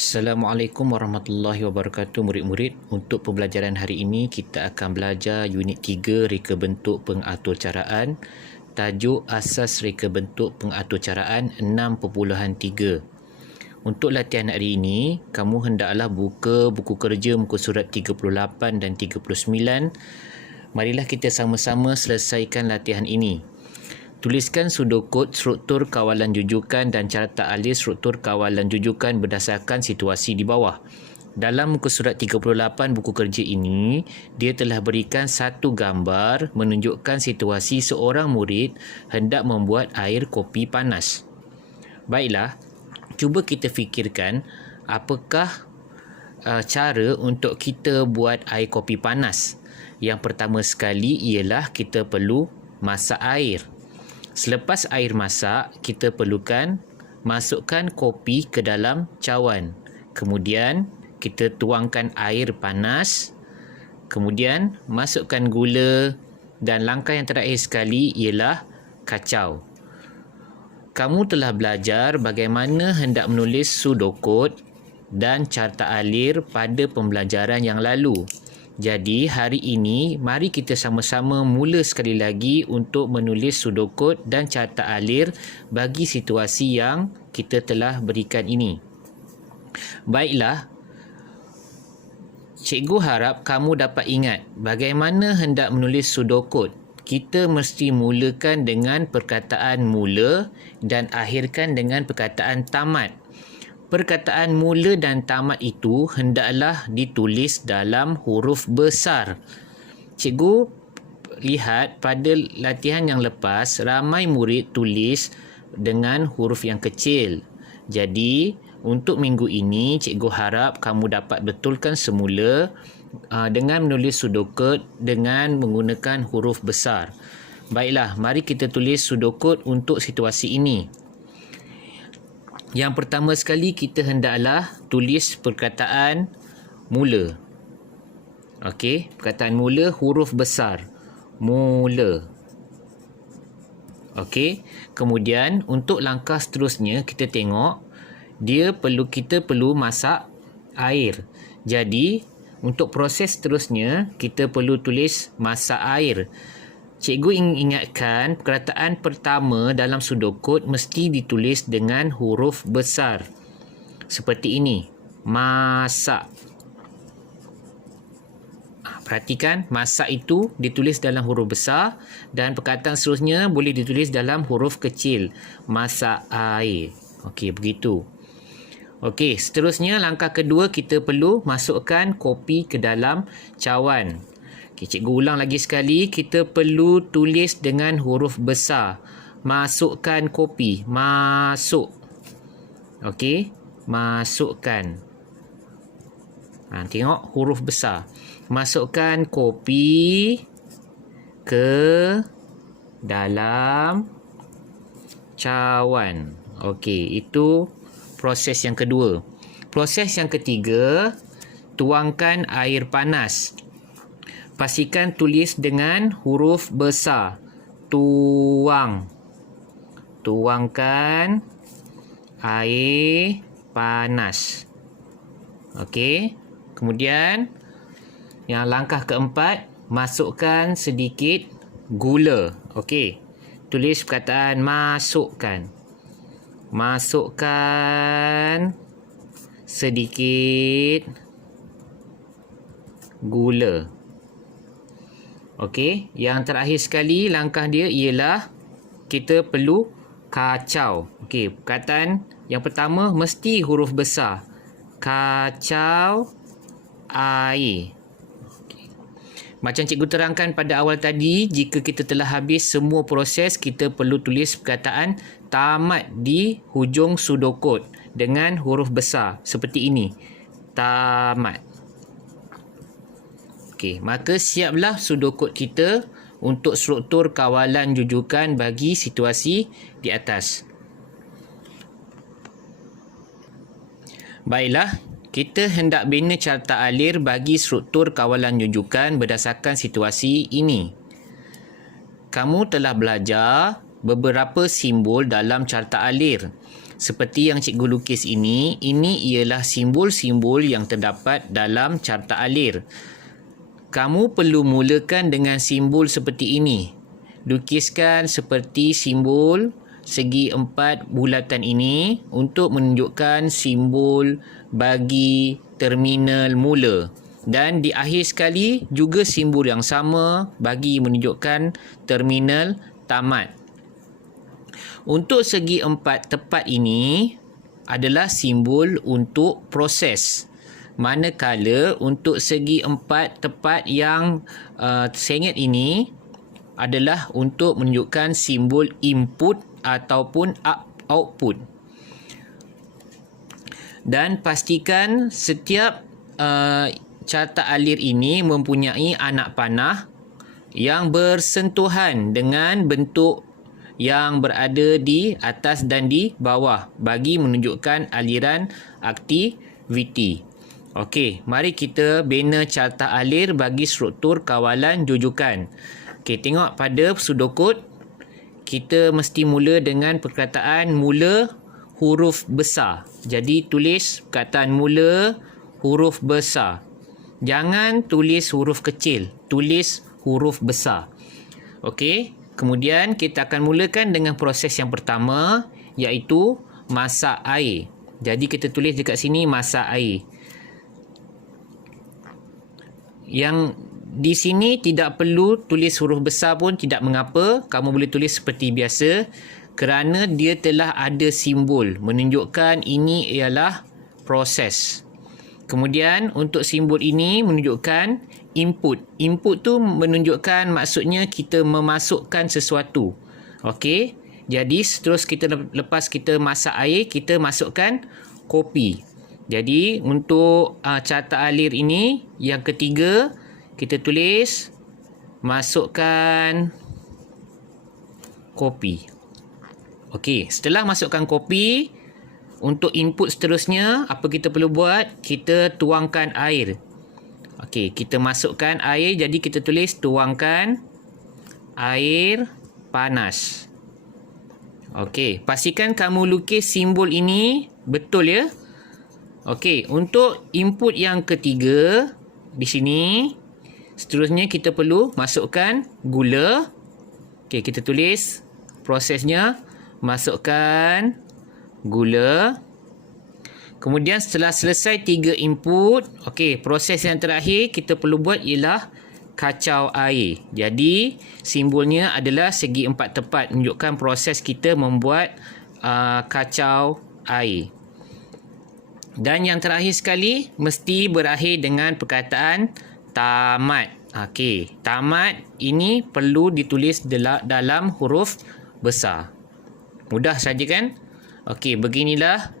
Assalamualaikum warahmatullahi wabarakatuh murid-murid. Untuk pembelajaran hari ini kita akan belajar unit 3 reka bentuk pengaturcaraan. Tajuk asas reka bentuk pengaturcaraan 6.3. Untuk latihan hari ini, kamu hendaklah buka buku kerja muka surat 38 dan 39. Marilah kita sama-sama selesaikan latihan ini. Tuliskan sudokod struktur kawalan jujukan dan carta alih struktur kawalan jujukan berdasarkan situasi di bawah. Dalam muka surat 38 buku kerja ini, dia telah berikan satu gambar menunjukkan situasi seorang murid hendak membuat air kopi panas. Baiklah, cuba kita fikirkan apakah cara untuk kita buat air kopi panas. Yang pertama sekali ialah kita perlu masak air. Selepas air masak, kita perlukan masukkan kopi ke dalam cawan. Kemudian, kita tuangkan air panas. Kemudian, masukkan gula dan langkah yang terakhir sekali ialah kacau. Kamu telah belajar bagaimana hendak menulis sudokod dan carta alir pada pembelajaran yang lalu. Jadi, hari ini, mari kita sama-sama mula sekali lagi untuk menulis sudokod dan carta alir bagi situasi yang kita telah berikan ini. Baiklah, cikgu harap kamu dapat ingat bagaimana hendak menulis sudokod. Kita mesti mulakan dengan perkataan mula dan akhirkan dengan perkataan tamat. Perkataan mula dan tamat itu hendaklah ditulis dalam huruf besar. Cikgu lihat pada latihan yang lepas, ramai murid tulis dengan huruf yang kecil. Jadi, untuk minggu ini, cikgu harap kamu dapat betulkan semula dengan menulis sudokod dengan menggunakan huruf besar. Baiklah, mari kita tulis sudokod untuk situasi ini. Yang pertama sekali, kita hendaklah tulis perkataan mula. Okey, perkataan mula huruf besar. Mula. Okey, kemudian untuk langkah seterusnya kita tengok kita perlu masak air. Jadi, untuk proses seterusnya kita perlu tulis masak air. Cikgu ingin ingatkan perkataan pertama dalam sudokod mesti ditulis dengan huruf besar. Seperti ini. Masak. Perhatikan, masak itu ditulis dalam huruf besar dan perkataan seterusnya boleh ditulis dalam huruf kecil. Masak air. Okey, begitu. Okey, seterusnya langkah kedua kita perlu masukkan kopi ke dalam cawan. Okay, cikgu ulang lagi sekali, kita perlu tulis dengan huruf besar. Masukkan kopi. Masuk. Okey, masukkan. Tengok huruf besar. Masukkan kopi ke dalam cawan. Okey, itu proses yang kedua. Proses yang ketiga, tuangkan air panas. Pastikan tulis dengan huruf besar. Tuang. Tuangkan air panas. Okey. Kemudian, yang langkah keempat, masukkan sedikit gula. Okey. Tulis perkataan masukkan. Masukkan sedikit gula. Okey, yang terakhir sekali langkah dia ialah kita perlu kacau. Okey, perkataan yang pertama mesti huruf besar. Kacau air. Okay. Macam cikgu terangkan pada awal tadi, jika kita telah habis semua proses, kita perlu tulis perkataan tamat di hujung sudokod dengan huruf besar seperti ini. Tamat. Okey, maka siaplah sudokod kita untuk struktur kawalan jujukan bagi situasi di atas. Baiklah, kita hendak bina carta alir bagi struktur kawalan jujukan berdasarkan situasi ini. Kamu telah belajar beberapa simbol dalam carta alir. Seperti yang cikgu lukis ini ialah simbol-simbol yang terdapat dalam carta alir. Kamu perlu mulakan dengan simbol seperti ini. Lukiskan seperti simbol segi empat bulatan ini untuk menunjukkan simbol bagi terminal mula. Dan di akhir sekali juga simbol yang sama bagi menunjukkan terminal tamat. Untuk segi empat tepat ini adalah simbol untuk proses. Manakala untuk segi empat tepat yang sengit ini adalah untuk menunjukkan simbol input ataupun output. Dan pastikan setiap carta alir ini mempunyai anak panah yang bersentuhan dengan bentuk yang berada di atas dan di bawah bagi menunjukkan aliran aktiviti. Okey, mari kita bina carta alir bagi struktur kawalan jujukan. Okey, tengok pada pseudocode. Kita mesti mula dengan perkataan mula huruf besar. Jadi tulis perkataan mula huruf besar. Jangan tulis huruf kecil, tulis huruf besar. Okey. Kemudian kita akan mulakan dengan proses yang pertama, iaitu masak air. Jadi kita tulis dekat sini masak air. Yang di sini tidak perlu tulis huruf besar pun tidak mengapa. Kamu boleh tulis seperti biasa kerana dia telah ada simbol menunjukkan ini ialah proses. Kemudian untuk simbol ini menunjukkan input. Input tu menunjukkan maksudnya kita memasukkan sesuatu. Okey. Jadi terus lepas kita masak air, kita masukkan kopi. Jadi untuk carta alir ini yang ketiga, kita tulis masukkan kopi. Okey, setelah masukkan kopi, untuk input seterusnya apa kita perlu buat? Kita tuangkan air. Okey, kita masukkan air, jadi kita tulis tuangkan air panas. Okey, pastikan kamu lukis simbol ini betul ya. Okey, untuk input yang ketiga di sini, seterusnya kita perlu masukkan gula. Okey, kita tulis prosesnya, masukkan gula. Kemudian setelah selesai 3 input, okey, proses yang terakhir kita perlu buat ialah kacau air. Jadi simbolnya adalah segi empat tepat, menunjukkan proses kita membuat kacau air. Dan yang terakhir sekali mesti berakhir dengan perkataan tamat. Okey, tamat ini perlu ditulis dalam huruf besar. Mudah saja kan? Okey, beginilah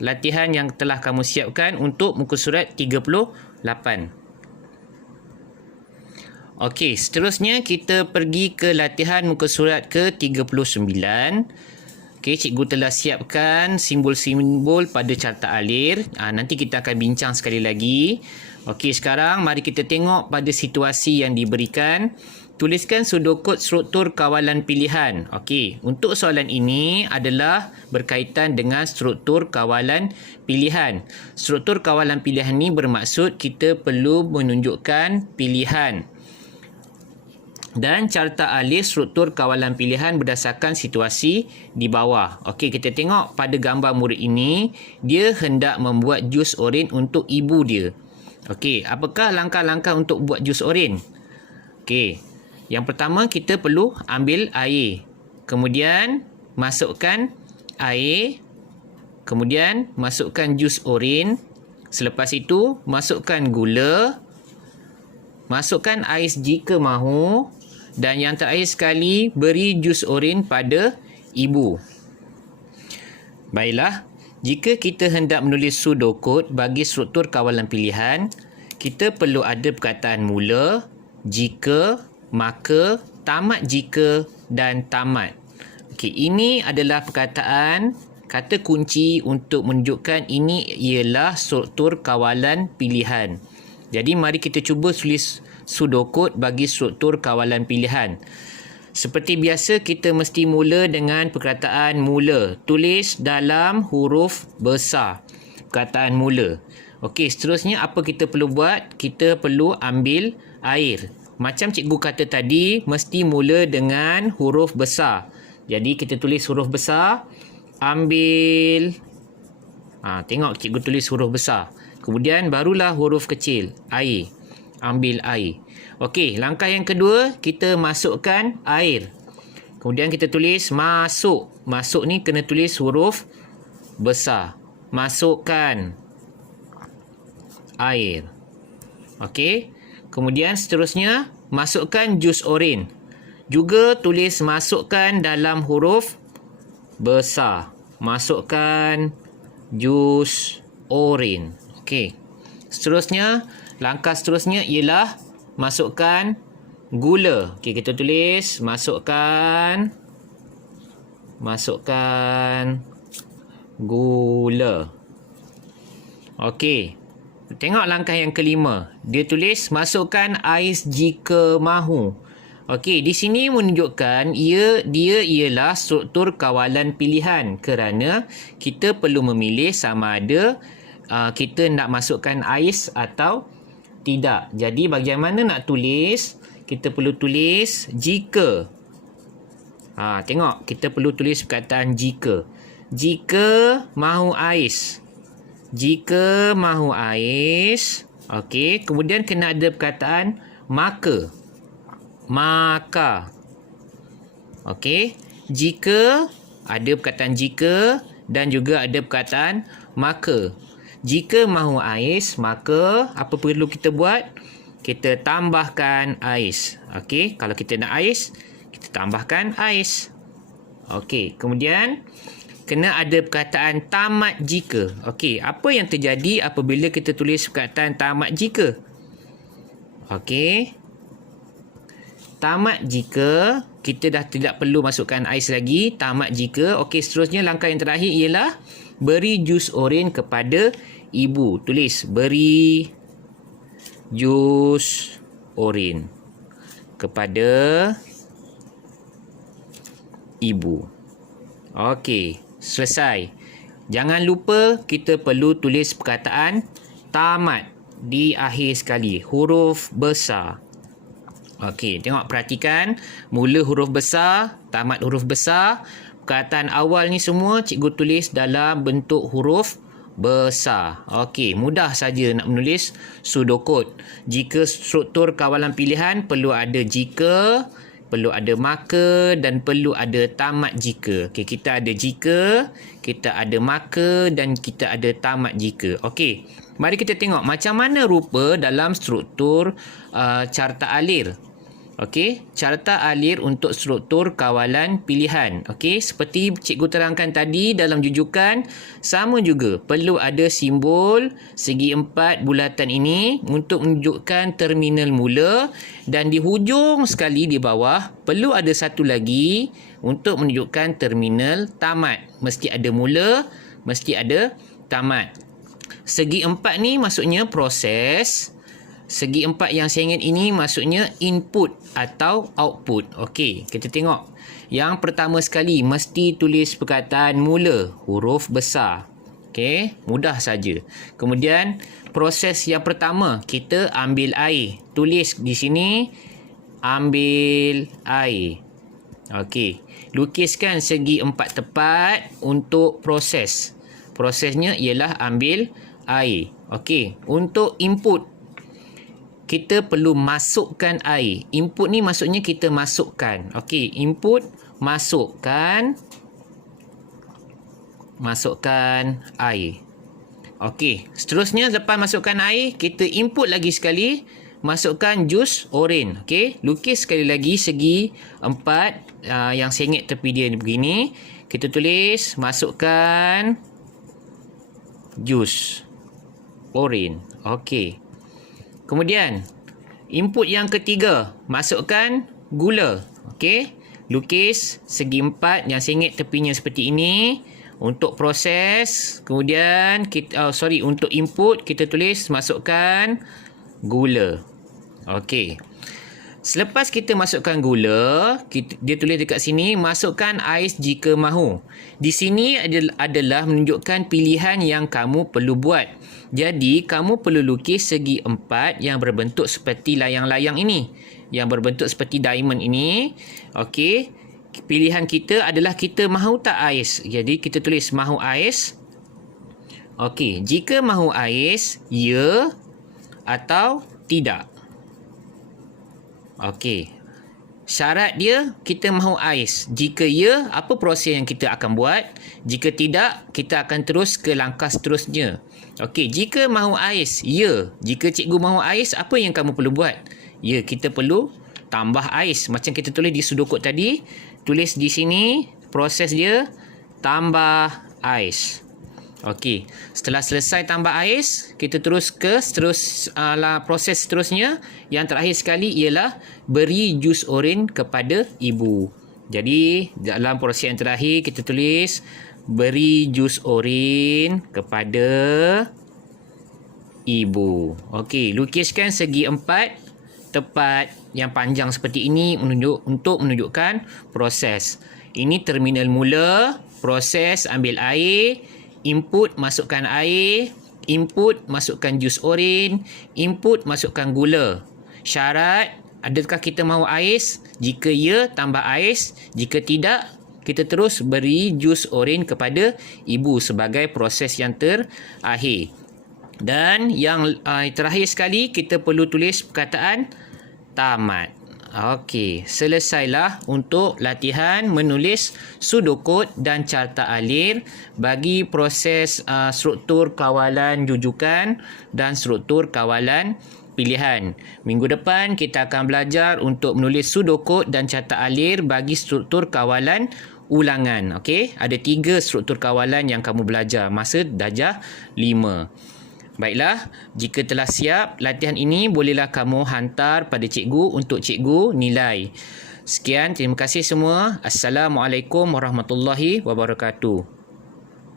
latihan yang telah kamu siapkan untuk muka surat 38. Okey, seterusnya kita pergi ke latihan muka surat ke-39. Okey, cikgu telah siapkan simbol-simbol pada carta alir. Nanti kita akan bincang sekali lagi. Okey, sekarang mari kita tengok pada situasi yang diberikan. Tuliskan pseudocode struktur kawalan pilihan. Okey, untuk soalan ini adalah berkaitan dengan struktur kawalan pilihan. Struktur kawalan pilihan ini bermaksud kita perlu menunjukkan pilihan. Dan carta alir struktur kawalan pilihan berdasarkan situasi di bawah. Okey, kita tengok pada gambar murid ini, dia hendak membuat jus oren untuk ibu dia. Okey, apakah langkah-langkah untuk buat jus oren? Okey. Yang pertama, kita perlu ambil air. Kemudian, masukkan air. Kemudian, masukkan jus oren. Selepas itu, masukkan gula. Masukkan ais jika mahu. Dan yang terakhir sekali, beri jus oren pada ibu. Baiklah, jika kita hendak menulis pseudocode bagi struktur kawalan pilihan, kita perlu ada perkataan mula, jika, maka, tamat jika dan tamat. Okey, ini adalah perkataan kata kunci untuk menunjukkan ini ialah struktur kawalan pilihan. Jadi mari kita cuba tulis pseudocode bagi struktur kawalan pilihan. Seperti biasa, kita mesti mula dengan perkataan mula. Tulis dalam huruf besar. Perkataan mula. Okey, seterusnya apa kita perlu buat? Kita perlu ambil air. Macam cikgu kata tadi, mesti mula dengan huruf besar. Jadi, kita tulis huruf besar. Ambil. Tengok cikgu tulis huruf besar. Kemudian, barulah huruf kecil. Air. Ambil air. Okey, langkah yang kedua, kita masukkan air. Kemudian kita tulis masuk. Masuk ni kena tulis huruf besar. Masukkan air. Okey. Kemudian seterusnya, masukkan jus oren. Juga tulis masukkan dalam huruf besar. Masukkan jus oren. Okey. Seterusnya, langkah seterusnya ialah masukkan gula. Okey, kita tulis masukkan gula. Okey. Tengok langkah yang kelima. Dia tulis masukkan ais jika mahu. Okey, di sini menunjukkan dia ialah struktur kawalan pilihan kerana kita perlu memilih sama ada kita nak masukkan ais atau tidak. Jadi bagaimana nak tulis? Kita perlu tulis jika. Tengok, kita perlu tulis perkataan jika. Jika mahu ais. Jika mahu ais. Okey, kemudian kena ada perkataan maka. Maka. Okey, jika ada perkataan jika dan juga ada perkataan maka. Jika mahu ais, maka apa perlu kita buat? Kita tambahkan ais. Okey, kalau kita nak ais, kita tambahkan ais. Okey, kemudian kena ada perkataan tamat jika. Okey, apa yang terjadi apabila kita tulis perkataan tamat jika? Okey. Tamat jika, kita dah tidak perlu masukkan ais lagi. Tamat jika. Okey, seterusnya langkah yang terakhir ialah beri jus oren kepada ibu. Tulis beri jus oren kepada ibu. Okey, selesai. Jangan lupa kita perlu tulis perkataan tamat di akhir sekali. Huruf besar. Okey, tengok, perhatikan. Mula huruf besar, tamat huruf besar. Perkataan awal ni semua cikgu tulis dalam bentuk huruf besar. Okey, mudah saja nak menulis pseudocode. Jika struktur kawalan pilihan, perlu ada jika, perlu ada maka dan perlu ada tamat jika. Okey, kita ada jika, kita ada maka dan kita ada tamat jika. Okey, mari kita tengok macam mana rupa dalam struktur carta alir. Okey, carta alir untuk struktur kawalan pilihan. Okey, seperti cikgu terangkan tadi dalam jujukan, sama juga perlu ada simbol segi empat bulatan ini untuk menunjukkan terminal mula, dan di hujung sekali di bawah perlu ada satu lagi untuk menunjukkan terminal tamat. Mesti ada mula, mesti ada tamat. Segi empat ni maksudnya proses. Segi empat yang sengit ini maksudnya input atau output. Okey, kita tengok. Yang pertama sekali, mesti tulis perkataan mula, huruf besar. Okey, mudah saja. Kemudian, proses yang pertama, kita ambil air. Tulis di sini, ambil air. Okey, lukiskan segi empat tepat untuk proses. Prosesnya ialah ambil air. Okey, untuk input, kita perlu masukkan air. Input ni maksudnya kita masukkan. Okey, input, masukkan air. Okey, seterusnya lepas masukkan air, kita input lagi sekali, masukkan jus oren. Okey, lukis sekali lagi segi empat yang sengit tepi dia begini. Kita tulis masukkan jus oren. Okey. Kemudian, input yang ketiga, masukkan gula. Okey, lukis segi empat yang sengit tepinya seperti ini untuk proses. Kemudian, untuk input, kita tulis masukkan gula. Okey. Selepas kita masukkan gula, dia tulis dekat sini, masukkan ais jika mahu. Di sini adalah menunjukkan pilihan yang kamu perlu buat. Jadi, kamu perlu lukis segi empat yang berbentuk seperti layang-layang ini. Yang berbentuk seperti diamond ini. Okey. Pilihan kita adalah kita mahu tak ais. Jadi, kita tulis mahu ais. Okey. Jika mahu ais, ya atau tidak. Okey. Syarat dia, kita mahu ais. Jika ya, apa proses yang kita akan buat? Jika tidak, kita akan terus ke langkah seterusnya. Okey, jika mahu ais, ya. Jika cikgu mahu ais, apa yang kamu perlu buat? Ya, kita perlu tambah ais. Macam kita tulis di sudokod tadi, tulis di sini, proses dia, tambah ais. Okey, setelah selesai tambah ais, kita terus ke proses seterusnya. Yang terakhir sekali ialah beri jus oren kepada ibu. Jadi, dalam proses yang terakhir, kita tulis beri jus oren kepada ibu. Okey, lukiskan segi empat tepat yang panjang seperti ini untuk menunjukkan proses. Ini terminal mula, proses ambil air, input masukkan air, input masukkan jus oren, input masukkan gula. Syarat, adakah kita mahu ais? Jika ya, tambah ais. Jika tidak, kita terus beri jus oren kepada ibu sebagai proses yang terakhir. Dan yang terakhir sekali, kita perlu tulis perkataan tamat. Okey, selesailah untuk latihan menulis sudokod dan carta alir bagi proses struktur kawalan jujukan dan struktur kawalan pilihan. Minggu depan kita akan belajar untuk menulis sudokod dan carta alir bagi struktur kawalan ulangan. Okey, ada 3 struktur kawalan yang kamu belajar masa darjah 5. Baiklah, jika telah siap latihan ini, bolehlah kamu hantar pada cikgu untuk cikgu nilai. Sekian, terima kasih semua. Assalamualaikum warahmatullahi wabarakatuh.